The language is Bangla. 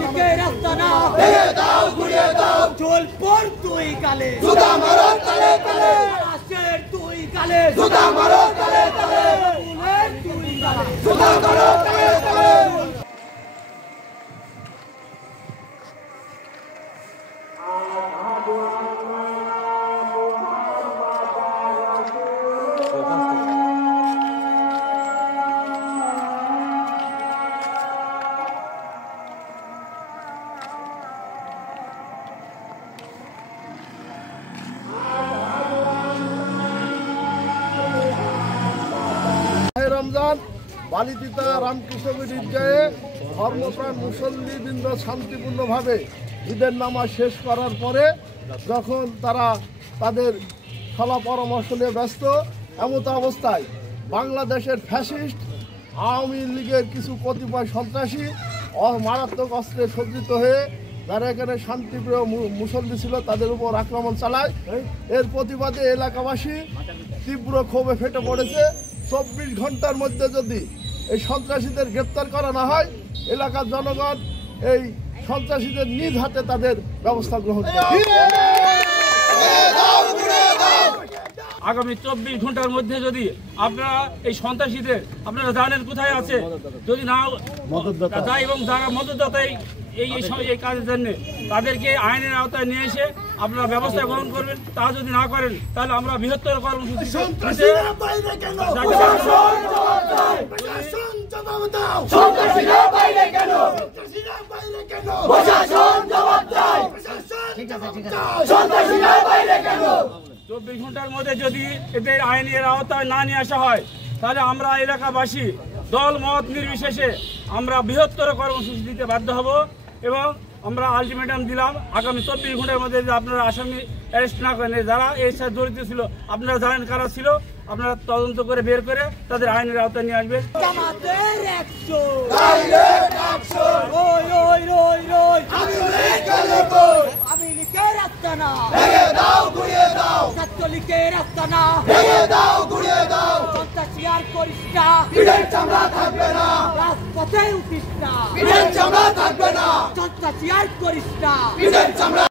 লীগের আস্তানা ভেঙে দাও ঘুরিয়ে দাও জলপুর দুই গালে জুতা মারো তালে তালে রাশের দুই গালে জুতা মারো তালে তালে ফুলের দুই গালে জুতা মারো তালে তালে রমজান বালিতিতা রামকৃষ্ণ ঈদগাহে ধর্মপ্রাণ মুসল্লিবৃন্দ শান্তিপূর্ণভাবে ঈদের নামাজ শেষ করার পরে যখন তারা তাদের সলা পরামর্শ নিয়ে ব্যস্ত এমত অবস্থায় বাংলাদেশের ফ্যাসিস্ট আওয়ামী লীগের কিছু কতিপয় সন্ত্রাসী মারাত্মক অস্ত্রে সজ্জিত হয়ে যারা এখানে শান্তিপ্রিয় মুসল্লি ছিল তাদের উপর আক্রমণ চালায়। এর প্রতিবাদে এলাকাবাসী তীব্র ক্ষোভে ফেটে পড়েছে। 24 ঘন্টার মধ্যে যদি এই সন্ত্রাসীদের গ্রেপ্তার করা না হয় এলাকার জনগণ এই সন্ত্রাসীদের নিজ হাতে তাদের ব্যবস্থা গ্রহণ করবে। আগামী 24 ঘন্টার মধ্যে যদি আপনারা এই সন্ত্রাসীদের আপনারা জানেন কোথায় আছে, যদি না যায় এবং যারা মদতদাতা এই কাজের জন্য তাদেরকে আইনের আওতায় নিয়ে এসে আপনারা ব্যবস্থা গ্রহণ করবেন। তা যদি না করেন তাহলে আমরা বৃহত্তর কর্মসূচি চব্বিশ ঘন্টার মধ্যে যদি এদের আইনের আওতায় না নিয়ে আসা হয় তাহলে আমরা এলাকাবাসী দল মত নির্বিশেষে আমরা বৃহত্তর কর্মসূচি দিতে বাধ্য হব এবং আমরা আলটিমেটাম দিলাম আগামী 24 ঘন্টার মধ্যে যদি আপনারা আসামি অ্যারেস্ট না করেন, যারা এর সাথে জড়িত ছিল আপনারা জানেন কারা ছিল, আপনারা তদন্ত করে বের করে তাদের আইনের আওতায় নিয়ে আসবেন। আমি লীগের আস্তানা ভেঙে দাও ঘুরিয়ে দাও ছাত্রলীগের আস্তানা ভেঙে দাও ঘুরিয়ে দাও সন্ত্রাসী আর করিস না পিঠের চামড়া থাকবে না রাজপথে উঠিস না পিঠের চামড়া থাকবে না সন্ত্রাসী আর করিস না পিঠের চামড়া